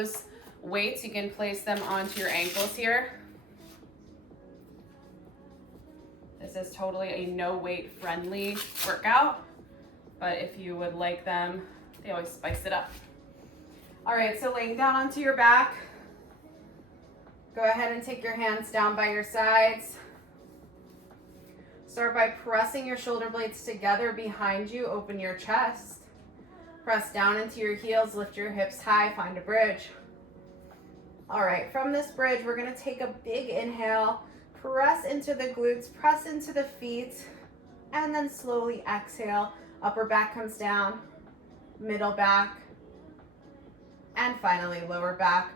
those weights, you can place them onto your ankles here. This is totally a no weight friendly workout, but if you would like them, they always spice it up. All right, so laying down onto your back, go ahead and take your hands down by your sides. Start by pressing your shoulder blades together behind you, open your chest. Press down into your heels, lift your hips high, find a bridge. All right, from this bridge, we're gonna take a big inhale, press into the glutes, press into the feet, and then slowly exhale. Upper back comes down, middle back, and finally lower back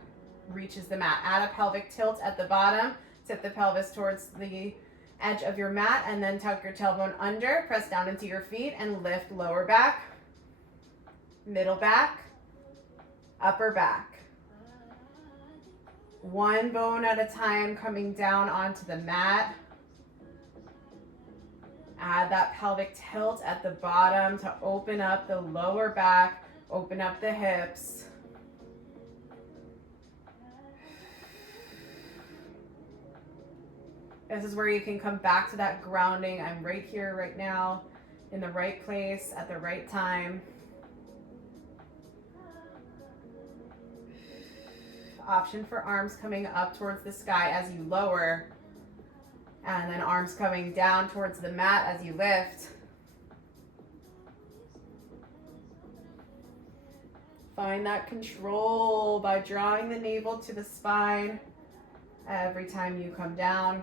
reaches the mat. Add a pelvic tilt at the bottom, tip the pelvis towards the edge of your mat, and then tuck your tailbone under, press down into your feet, and lift lower back, middle back, upper back. One bone at a time coming down onto the mat. Add that pelvic tilt at the bottom to open up the lower back, open up the hips. This is where you can come back to that grounding. I'm right here, right now, in the right place, at the right time. Option for arms coming up towards the sky as you lower, and then arms coming down towards the mat as you lift. Find that control by drawing the navel to the spine every time you come down.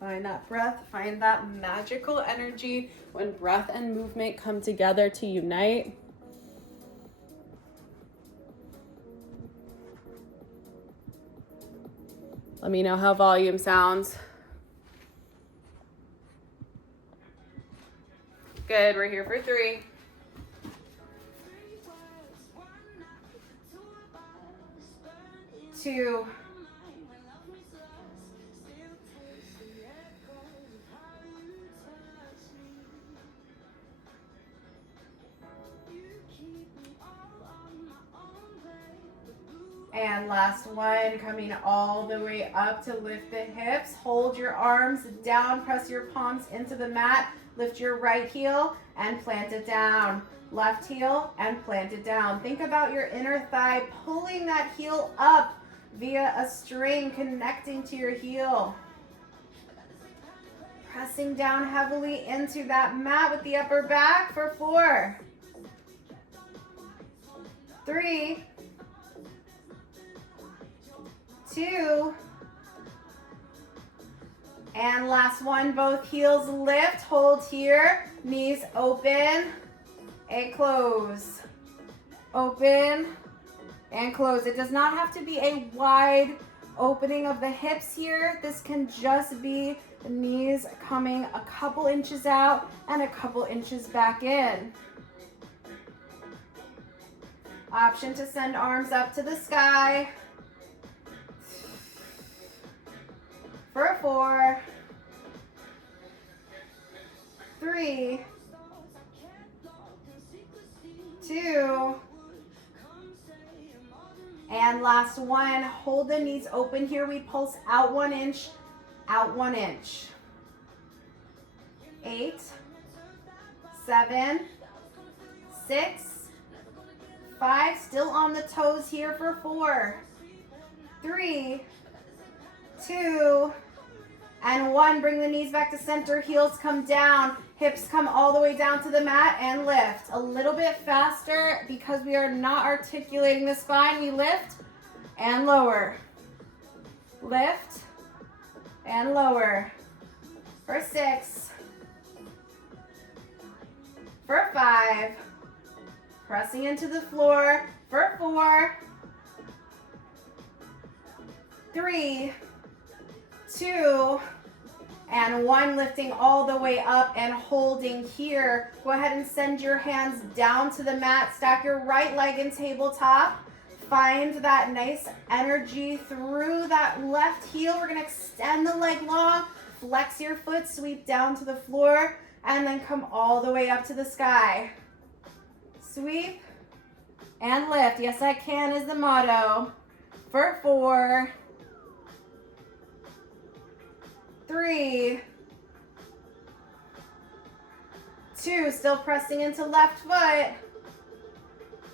Find that breath, find that magical energy when breath and movement come together to unite. Let me know how volume sounds. Good, we're here for 3. 2. And last one, coming all the way up to lift the hips. Hold your arms down, press your palms into the mat. Lift your right heel and plant it down. Left heel and plant it down. Think about your inner thigh, pulling that heel up via a string connecting to your heel. Pressing down heavily into that mat with the upper back for 4, 3, 2, and last one, both heels lift, hold here, knees open and close, open and close. It does not have to be a wide opening of the hips here. This can just be the knees coming a couple inches out and a couple inches back in. Option to send arms up to the sky. For 4, 3, 2, and last one. Hold the knees open here. We pulse out 1 inch, out 1 inch. 8, 7, 6, 5, still on the toes here for 4, 3, 2, and 1. Bring the knees back to center, heels come down, hips come all the way down to the mat and lift. A little bit faster because we are not articulating the spine. We lift and lower. Lift and lower. For 6. For 5. Pressing into the floor. For 4. 3, 2, and 1. Lifting all the way up and holding here. Go ahead and send your hands down to the mat. Stack your right leg in tabletop. Find that nice energy through that left heel. We're gonna extend the leg long, flex your foot, sweep down to the floor, and then come all the way up to the sky. Sweep and lift. Yes, I can is the motto. For 4, 3, 2, still pressing into left foot.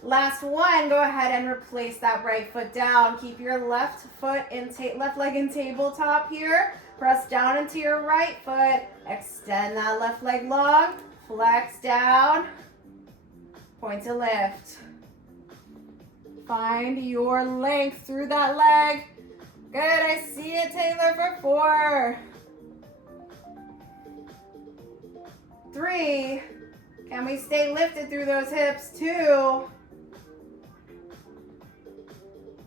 Last one, go ahead and replace that right foot down. Keep your left foot in left leg in tabletop here. Press down into your right foot. Extend that left leg long. Flex down. Point to lift. Find your length through that leg. Good, I see it, Taylor, for 4, 3. Can we stay lifted through those hips? 2.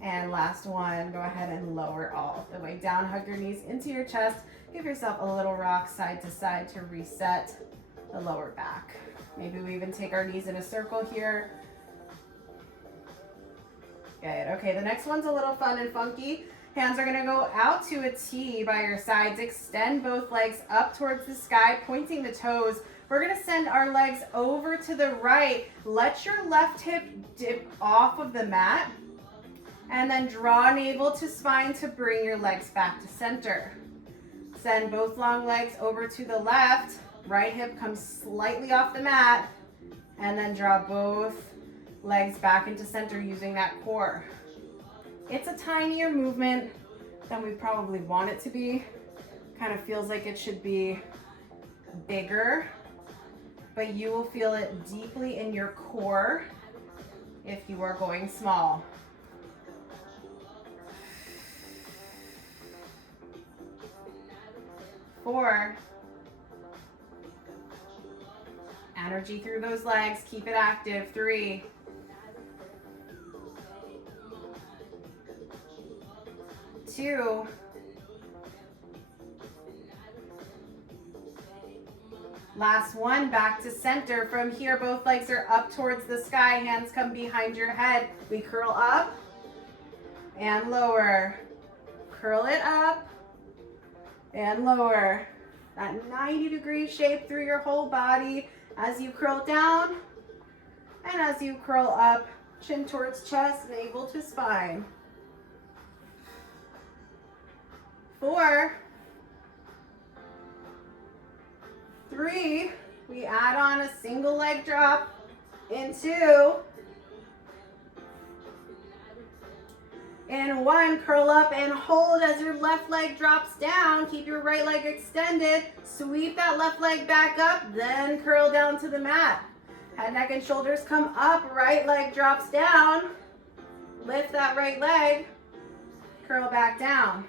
And last one, go ahead and lower all the way down. Hug your knees into your chest. Give yourself a little rock side to side to reset the lower back. Maybe we even take our knees in a circle here. Good. Okay, the next one's a little fun and funky. Hands are gonna go out to a T by your sides. Extend both legs up towards the sky, pointing the toes. We're gonna send our legs over to the right. Let your left hip dip off of the mat. And then draw navel to spine to bring your legs back to center. Send both long legs over to the left. Right hip comes slightly off the mat. And then draw both legs back into center using that core. It's a tinier movement than we probably want it to be. Kind of feels like it should be bigger, but you will feel it deeply in your core if you are going small. 4. Energy through those legs. Keep it active. 3. 2. Last one, back to center. From here, both legs are up towards the sky. Hands come behind your head. We curl up and lower. Curl it up and lower. That 90-degree shape through your whole body as you curl down and as you curl up, chin towards chest, navel to spine. 4, 3, we add on a single leg drop in 2, in 1, curl up and hold as your left leg drops down. Keep your right leg extended. Sweep that left leg back up, then curl down to the mat. Head, neck, and shoulders come up. Right leg drops down. Lift that right leg. Curl back down.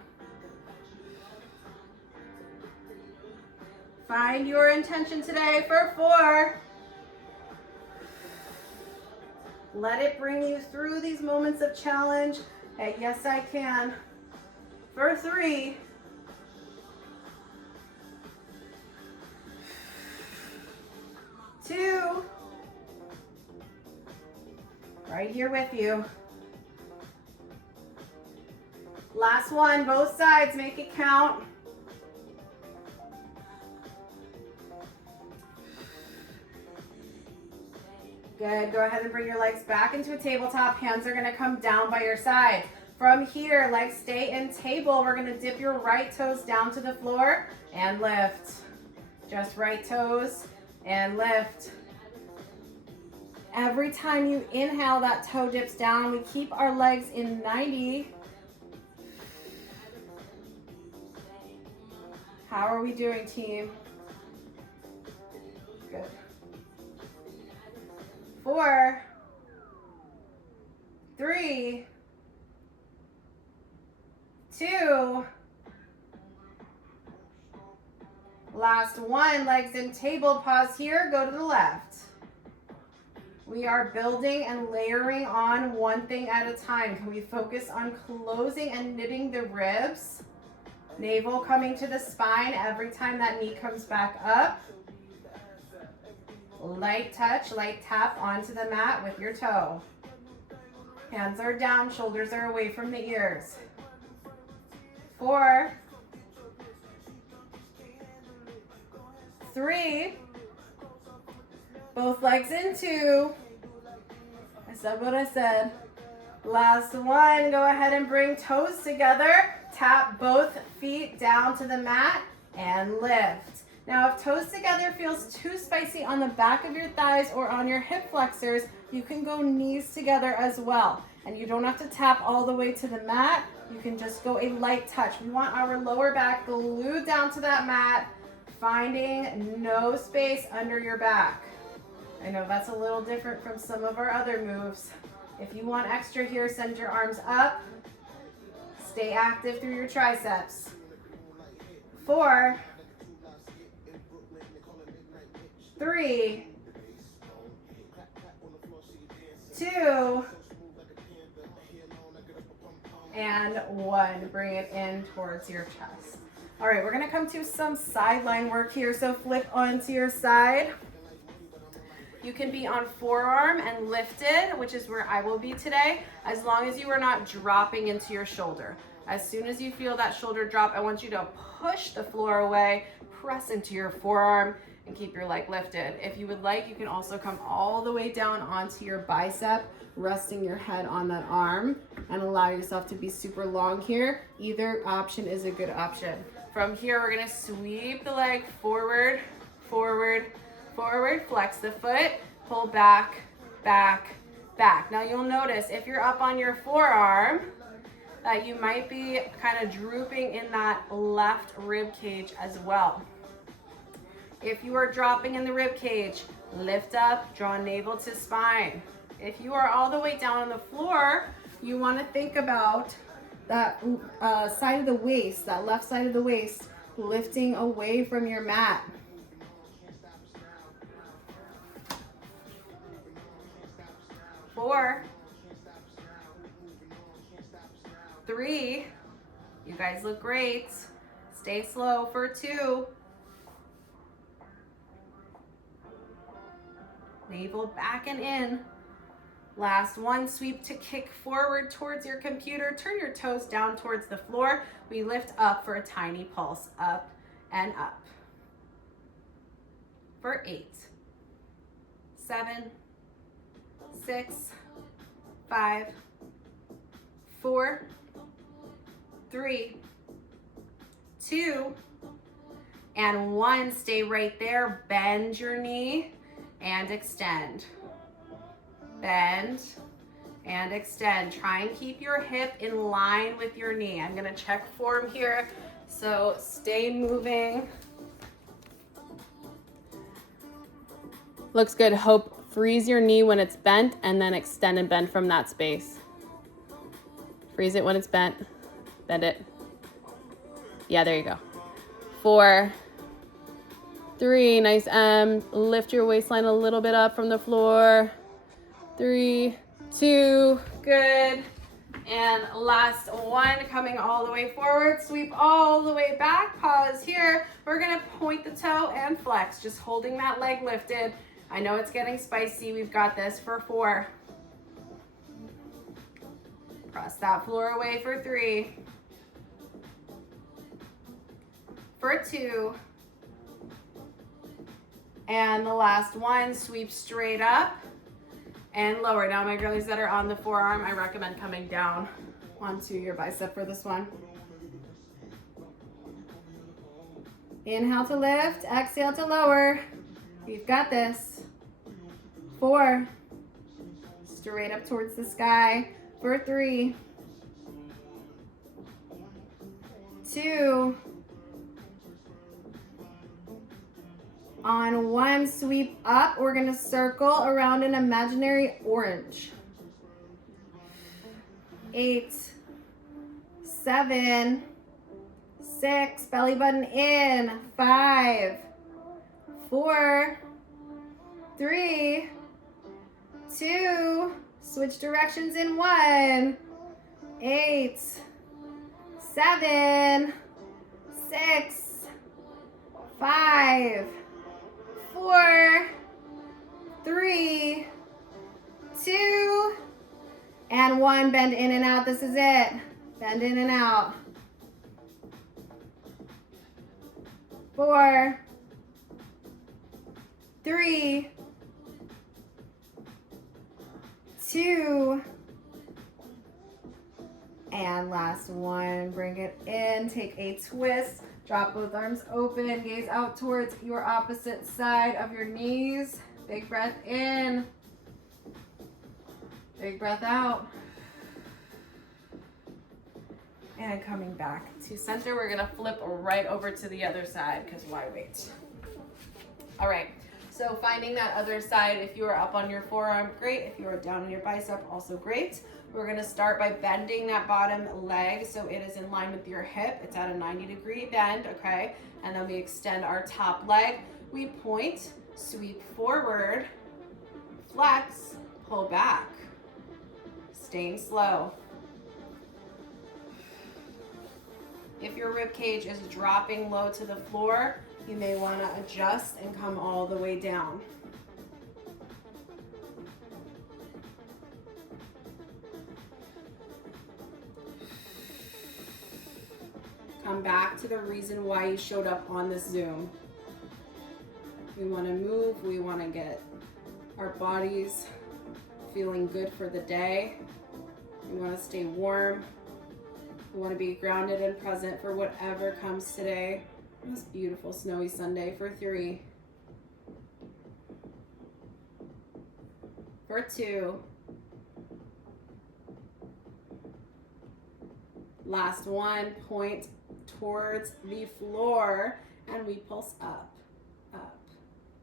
Find your intention today for 4. Let it bring you through these moments of challenge. Hey, yes, I can. For 3. 2. Right here with you. Last one, both sides, make it count. Good, go ahead and bring your legs back into a tabletop. Hands are gonna come down by your side. From here, legs stay in table. We're gonna dip your right toes down to the floor and lift. Just right toes and lift. Every time you inhale, that toe dips down. We keep our legs in 90. How are we doing, team? Good. 4, 3, 2. Last one, legs in table. Pause here, go to the left. We are building and layering on one thing at a time. Can we focus on closing and knitting the ribs? Navel coming to the spine every time that knee comes back up. Light touch, light tap onto the mat with your toe. Hands are down, shoulders are away from the ears. 4, 3, both legs in 2. I said what I said. Last one, go ahead and bring toes together. Tap both feet down to the mat and lift. Now, if toes together feels too spicy on the back of your thighs or on your hip flexors, you can go knees together as well. And you don't have to tap all the way to the mat. You can just go a light touch. We want our lower back glued down to that mat, finding no space under your back. I know that's a little different from some of our other moves. If you want extra here, send your arms up. Stay active through your triceps. 4, 3, 2, and 1. Bring it in towards your chest. All right, we're gonna come to some sideline work here. So flip onto your side. You can be on forearm and lifted, which is where I will be today, as long as you are not dropping into your shoulder. As soon as you feel that shoulder drop, I want you to push the floor away, press into your forearm, and keep your leg lifted. If you would like, you can also come all the way down onto your bicep, resting your head on that arm, and allow yourself to be super long here. Either option is a good option. From here, we're gonna sweep the leg forward, forward, forward, flex the foot, pull back, back, back. Now you'll notice if you're up on your forearm that you might be kind of drooping in that left rib cage as well. If you are dropping in the rib cage, lift up, draw navel to spine. If you are all the way down on the floor, you want to think about that side of the waist, that left side of the waist, lifting away from your mat. 4, 3, you guys look great. Stay slow for 2. Navel back and in. Last one, sweep to kick forward towards your computer. Turn your toes down towards the floor. We lift up for a tiny pulse, up and up. For 8, 7, 6, 5, 4, 3, 2, and 1. Stay right there. Bend your knee and extend. Bend and extend. Try and keep your hip in line with your knee. I'm gonna check form here, so stay moving. Looks good. Hope freeze your knee when it's bent and then extend and bend from that space. Freeze it when it's bent. Bend it. Yeah, there you go. 4, 3, nice M. Lift your waistline a little bit up from the floor. 3, 2, good. And last one, coming all the way forward, sweep all the way back, pause here. We're gonna point the toe and flex, just holding that leg lifted. I know it's getting spicy, we've got this for 4. Press that floor away for 3. For 2. And the last one, sweep straight up and lower. Now my girlies that are on the forearm, I recommend coming down onto your bicep for this one. Inhale to lift, exhale to lower. You've got this. 4, straight up towards the sky. For 3, 2, on 1, sweep up. We're gonna circle around an imaginary orange. 8, 7, 6, belly button in. 5, 4, 3, 2, switch directions in 1. 8, 7, 6, 5, 4, 3, 2, And 1, bend in and out. This is it. Bend in and out. 4, 3, 2, and last one. Bring it in, take a twist, drop both arms open, gaze out towards your opposite side of your knees. Big breath in, big breath out. And coming back to center, we're gonna flip right over to the other side, because why wait? All right, so finding that other side, if you are up on your forearm, great. If you are down on your bicep, also great. We're gonna start by bending that bottom leg so it is in line with your hip. It's at a 90-degree bend, okay? And then we extend our top leg. We point, sweep forward, flex, pull back. Staying slow. If your rib cage is dropping low to the floor, you may want to adjust and come all the way down. Come back to the reason why you showed up on this Zoom. We want to move, we want to get our bodies feeling good for the day. We want to stay warm. We want to be grounded and present for whatever comes today. This beautiful snowy Sunday for 3. For 2. Last one, point towards the floor and we pulse up, up,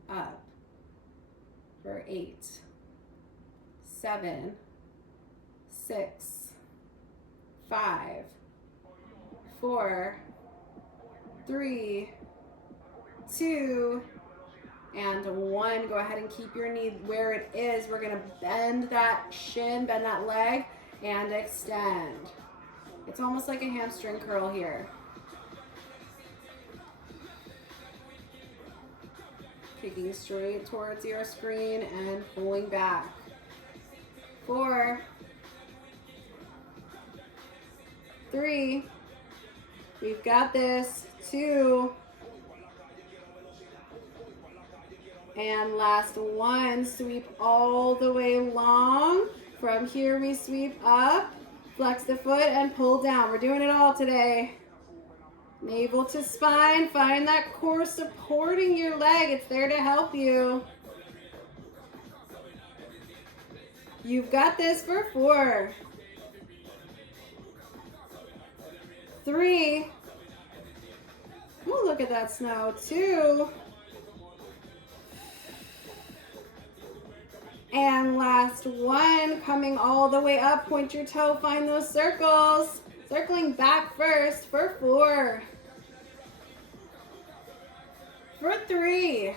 up. For 8, 7, 6, 5, 4, 3, 2, and 1. Go ahead and keep your knee where it is. We're gonna bend that shin, bend that leg, and extend. It's almost like a hamstring curl here. Kicking straight towards your screen and pulling back. 4, 3, we've got this. 2, and last one. Sweep all the way long. From here we sweep up, flex the foot, and pull down. We're doing it all today. Navel to spine. Find that core supporting your leg. It's there to help you. You've got this for 4, 3, ooh, look at that snow. 2, and last one. Coming all the way up, point your toe, find those circles. Circling back first for 4, for 3,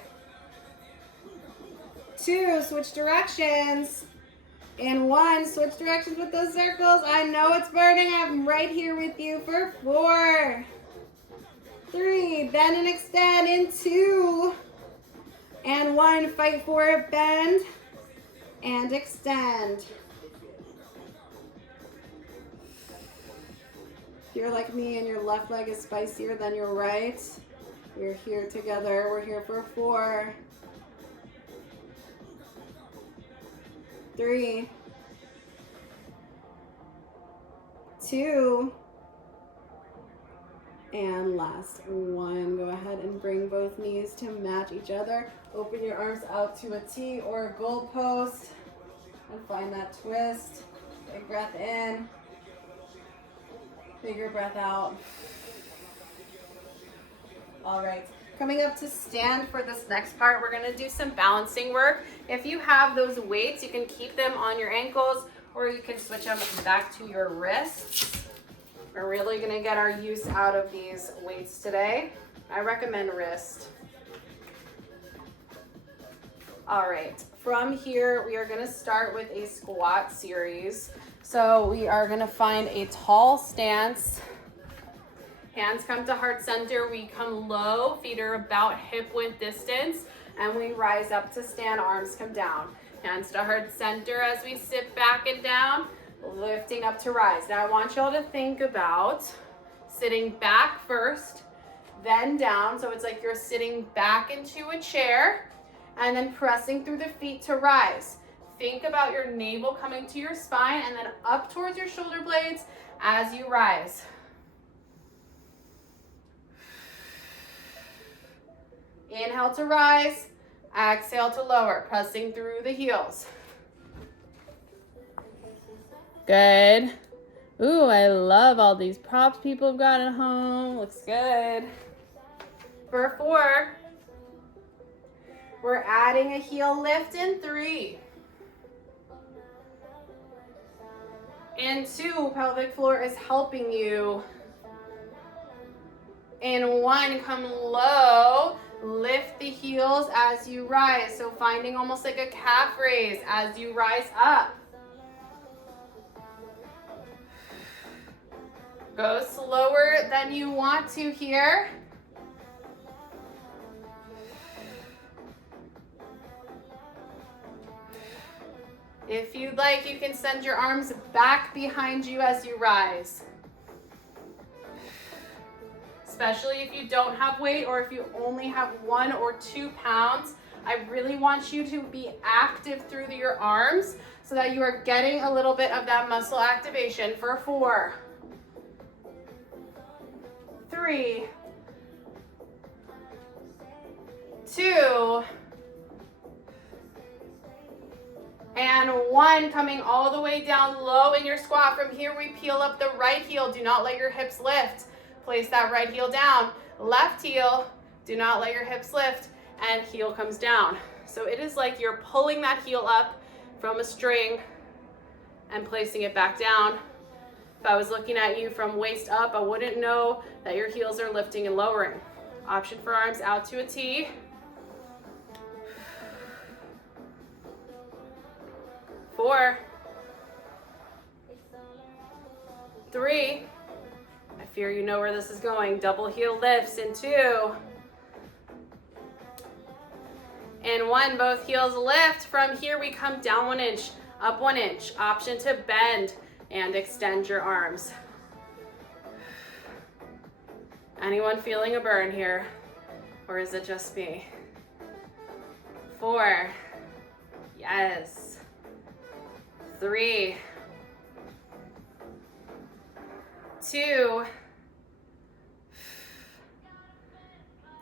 2, switch directions. And 1, switch directions with those circles. I know it's burning. I'm right here with you for 4, 3, bend and extend in 2, and 1, fight for it, bend and extend. If you're like me and your left leg is spicier than your right, we're here together. We're here for 4, 3, 2, and last one. Go ahead and bring both knees to match each other. Open your arms out to a T or a goalpost and find that twist. Big breath in, bigger breath out. All right. Coming up to stand for this next part, we're gonna do some balancing work. If you have those weights, you can keep them on your ankles or you can switch them back to your wrists. We're really gonna get our use out of these weights today. I recommend wrist. All right, from here, we are gonna start with a squat series. So we are gonna find a tall stance. Hands come to heart center, we come low, feet are about hip width distance, and we rise up to stand, arms come down. Hands to heart center as we sit back and down. lifting up to rise. Now I want y'all to think about sitting back first, then down. So it's like you're sitting back into a chair and then pressing through the feet to rise. Think about your navel coming to your spine and then up towards your shoulder blades as you rise. Inhale to rise, exhale to lower, pressing through the heels. Good. Ooh, I love all these props people have got at home. Looks good. For 4, we're adding a heel lift in 3. In 2, pelvic floor is helping you. In 1, come low, lift the heels as you rise. So finding almost like a calf raise as you rise up. Go slower than you want to here. If you'd like, you can send your arms back behind you as you rise. Especially if you don't have weight or if you only have 1 or 2 pounds, I really want you to be active through your arms so that you are getting a little bit of that muscle activation. For 4, 3, 2, and 1. Coming all the way down low in your squat. From here, we peel up the right heel. Do not let your hips lift. Place that right heel down. Left heel, do not let your hips lift, and heel comes down. So it is like you're pulling that heel up from a string and placing it back down. If I was looking at you from waist up, I wouldn't know that your heels are lifting and lowering. Option for arms out to a T. 4, 3, I fear you know where this is going. Double heel lifts in 2. And 1, both heels lift. From here, we come down 1 inch, up 1 inch. Option to bend and extend your arms. Anyone feeling a burn here? Or is it just me? 4, yes. 3, 2,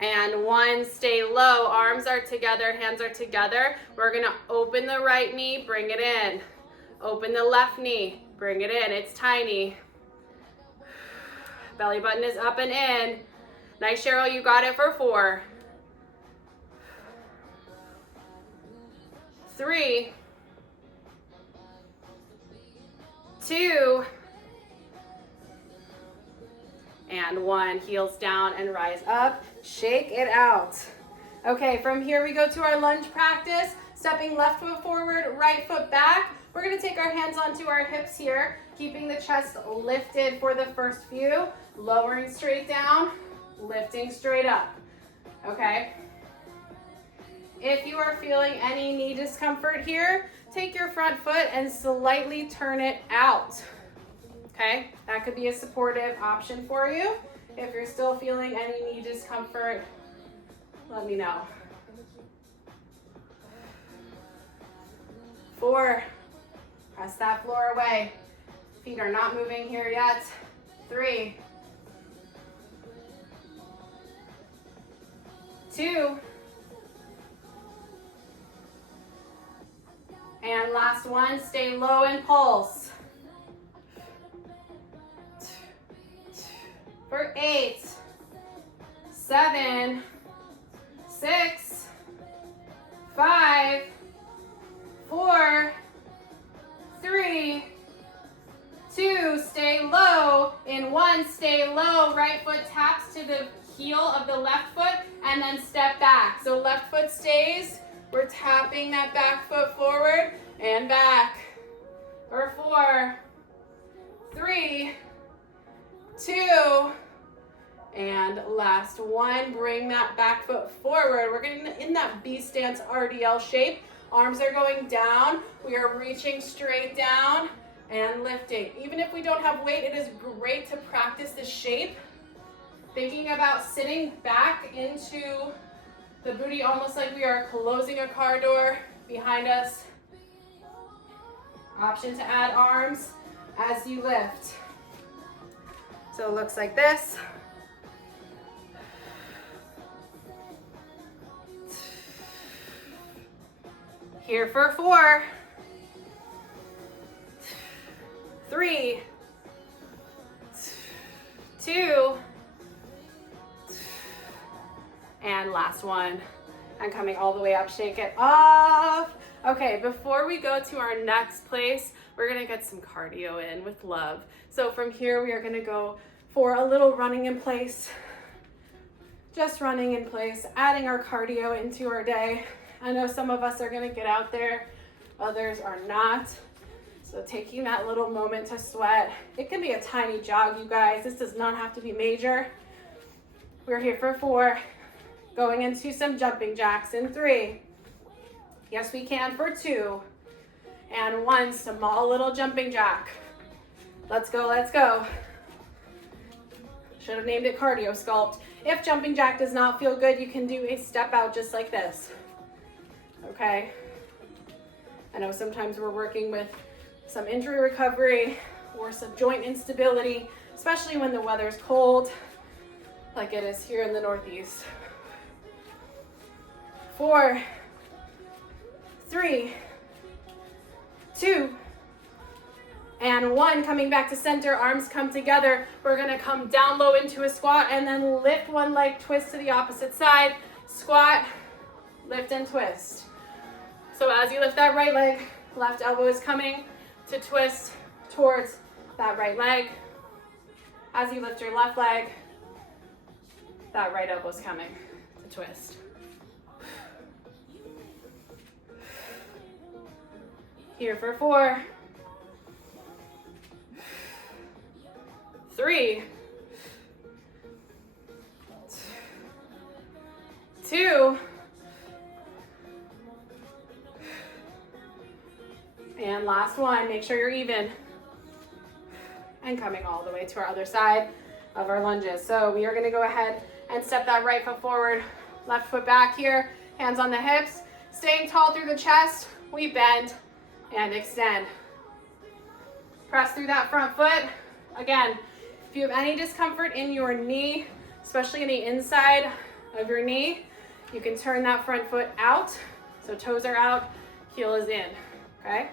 and 1. Stay low. Arms are together, hands are together. We're gonna open the right knee, bring it in. Open the left knee, bring it in. It's tiny. Belly button is up and in. Nice, Cheryl, you got it for 4. 3, 2, and 1. Heels down and rise up. Shake it out. Okay, from here we go to our lunge practice. Stepping left foot forward, right foot back. We're gonna take our hands onto our hips here, keeping the chest lifted for the first few, lowering straight down, lifting straight up, okay? If you are feeling any knee discomfort here, take your front foot and slightly turn it out, okay? That could be a supportive option for you. If you're still feeling any knee discomfort, let me know. 4, press that floor away. Feet are not moving here yet. 3, 2, and last 1, stay low and pulse. For 8, 7, 6, 5, 4, 3, 2, stay low. In 1, stay low. Right foot taps to the heel of the left foot and then step back. So left foot stays. We're tapping that back foot forward and back. For 4, 3, 2, and last 1. Bring that back foot forward. We're getting in that B stance RDL shape. Arms are going down. We are reaching straight down, and lifting. Even if we don't have weight, it is great to practice the shape. Thinking about sitting back into the booty almost like we are closing a car door behind us. Option to add arms as you lift. So it looks like this. Here for 4, 3, 2, and last one. And coming all the way up, shake it off. Okay, before we go to our next place, we're gonna get some cardio in with love. So from here, we are gonna go for a little running in place. Just running in place, adding our cardio into our day. I know some of us are gonna get out there, others are not. So taking that little moment to sweat. It can be a tiny jog, you guys. This does not have to be major. We're here for 4, going into some jumping jacks in 3. Yes, we can for 2. And 1 small little jumping jack. Let's go, let's go. Should have named it cardio sculpt. If jumping jack does not feel good, you can do a step out just like this. Okay? I know sometimes we're working with some injury recovery or some joint instability, especially when the weather's cold, like it is here in the Northeast. 4, 3, 2, and 1. Coming back to center, arms come together. We're gonna come down low into a squat and then lift one leg, twist to the opposite side. Squat, lift and twist. So as you lift that right leg, left elbow is coming to twist towards that right leg. As you lift your left leg, that right elbow is coming to twist. Here for 4, 3, 2, and last one. Make sure you're even. And coming all the way to our other side of our lunges. So we are gonna go ahead and step that right foot forward, left foot back here, hands on the hips, staying tall through the chest. We bend and extend. Press through that front foot. Again, if you have any discomfort in your knee, especially in the inside of your knee, you can turn that front foot out. So toes are out, heel is in, okay?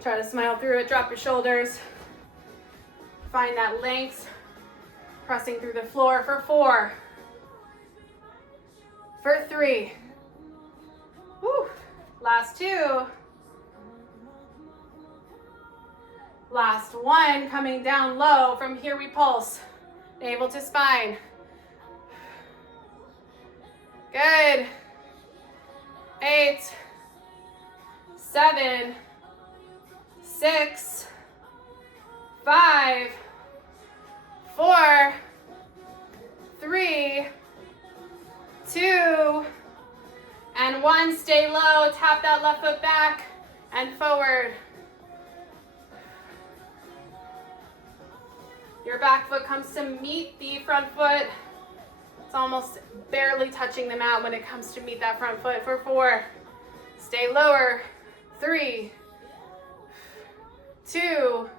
Try to smile through it, drop your shoulders. Find that length, pressing through the floor for 4, for 3, woo. Last 2, last 1, coming down low. From here we pulse, navel to spine. Good. 8, 7, 6, 5, 4, 3, 2, and 1. Stay low, tap that left foot back and forward. Your back foot comes to meet the front foot. It's almost barely touching the mat when it comes to meet that front foot for 4. Stay lower. 3, 2,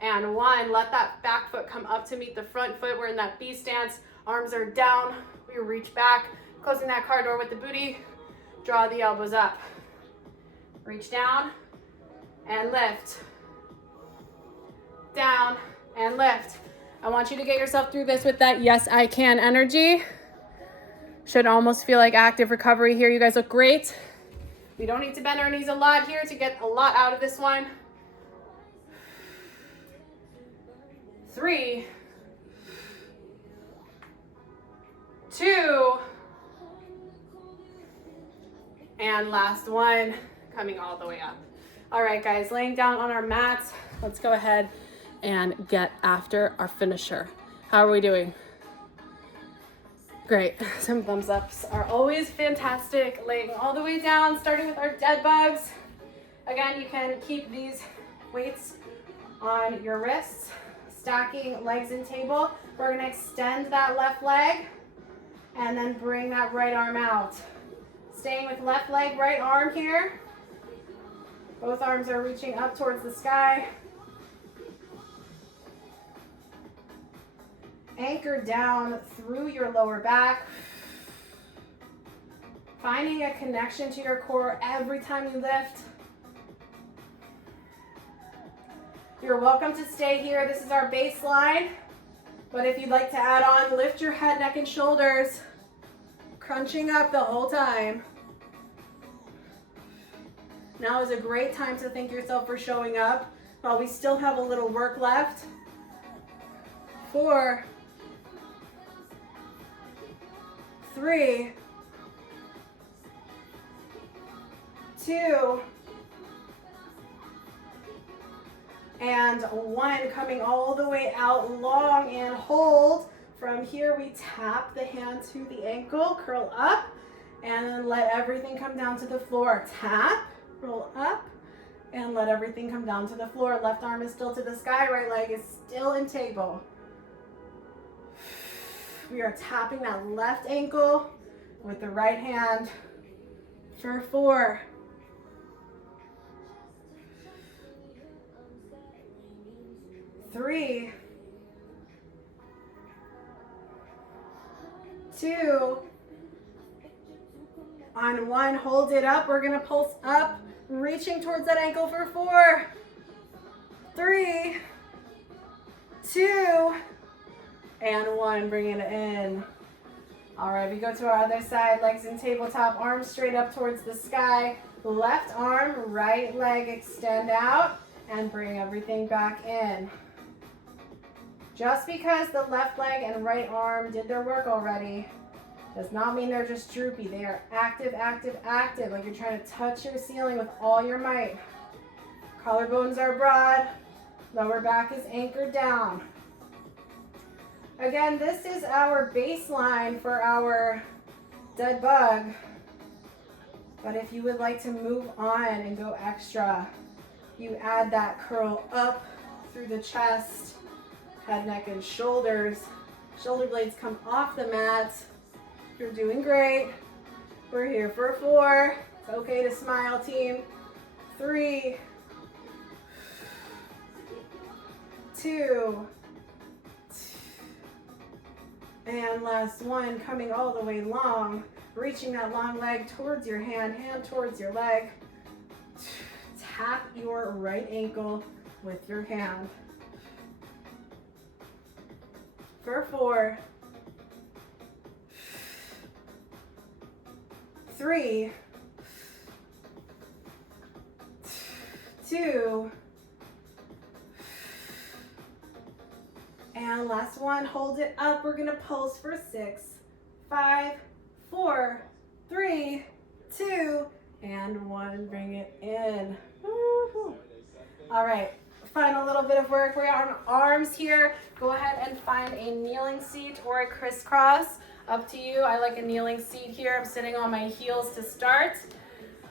and 1. Let that back foot come up to meet the front foot. We're in that B stance. Arms are down. We reach back, closing that car door with the booty. Draw the elbows up. Reach down and lift. Down and lift. I want you to get yourself through this with that yes, I can energy. Should almost feel like active recovery here. You guys look great. We don't need to bend our knees a lot here to get a lot out of this one. 3, 2, and last one, coming all the way up. All right, guys, laying down on our mats. Let's go ahead and get after our finisher. How are we doing? Great. Some thumbs ups are always fantastic. Laying all the way down, starting with our dead bugs. Again, you can keep these weights on your wrists, stacking legs and table. We're gonna extend that left leg and then bring that right arm out. Staying with left leg, right arm here. Both arms are reaching up towards the sky. Anchor down through your lower back. Finding a connection to your core every time you lift. You're welcome to stay here. This is our baseline. But if you'd like to add on, lift your head, neck, and shoulders. Crunching up the whole time. Now is a great time to thank yourself for showing up while we still have a little work left. 4, 3, 2, and 1. Coming all the way out long and hold. From here, we tap the hand to the ankle, curl up, and then let everything come down to the floor. Tap, roll up, and let everything come down to the floor. Left arm is still to the sky, right leg is still in table. We are tapping that left ankle with the right hand for 4, 3, 2, on 1, hold it up. We're gonna pulse up, reaching towards that ankle for 4, 3, 2, and 1, bringing it in. All right, we go to our other side, legs in tabletop, arms straight up towards the sky. Left arm, right leg extend out, and bring everything back in. Just because the left leg and right arm did their work already does not mean they're just droopy. They are active, active, active, like you're trying to touch your ceiling with all your might. Collarbones are broad, lower back is anchored down. Again, this is our baseline for our dead bug. But if you would like to move on and go extra, you add that curl up through the chest, head, neck, and shoulders. Shoulder blades come off the mat. You're doing great. We're here for 4. It's okay to smile, team. 3, 2, and last 1, coming all the way long, reaching that long leg towards your hand, hand towards your leg. Tap your right ankle with your hand. For 4, 3, 2, and last 1, hold it up. We're gonna pulse for 6, 5, 4, 3, 2, and 1. Bring it in. Woo-hoo. All right, final little bit of work. We're on arms here. Go ahead and find a kneeling seat or a crisscross. Up to you. I like a kneeling seat here. I'm sitting on my heels to start.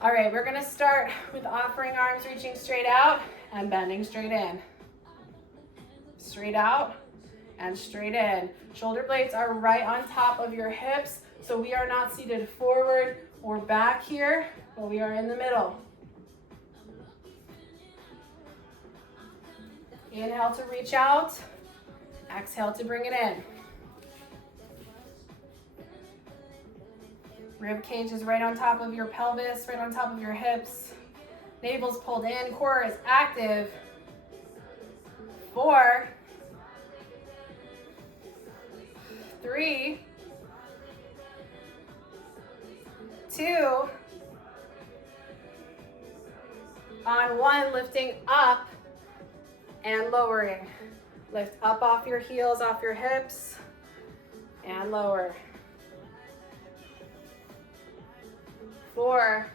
All right, we're gonna start with offering arms reaching straight out and bending straight in. Straight out and straight in. Shoulder blades are right on top of your hips, so we are not seated forward or back here, but we are in the middle. Inhale to reach out, exhale to bring it in. Rib cage is right on top of your pelvis, right on top of your hips. Navel's pulled in, core is active. 4, 3, 2, on 1, lifting up and lowering. Lift up off your heels, off your hips, and lower. 4,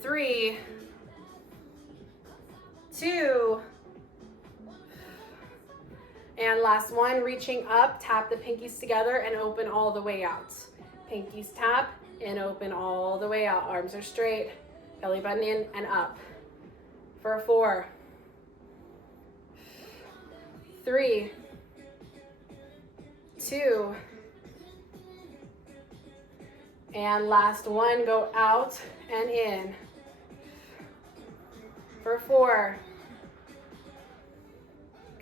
3, 2, And last one, reaching up, tap the pinkies together and open all the way out. Pinkies tap and open all the way out. Arms are straight, belly button in and up. For 4, 3, 2, and last one, go out and in. For 4.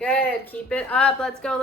Good, keep it up, let's go.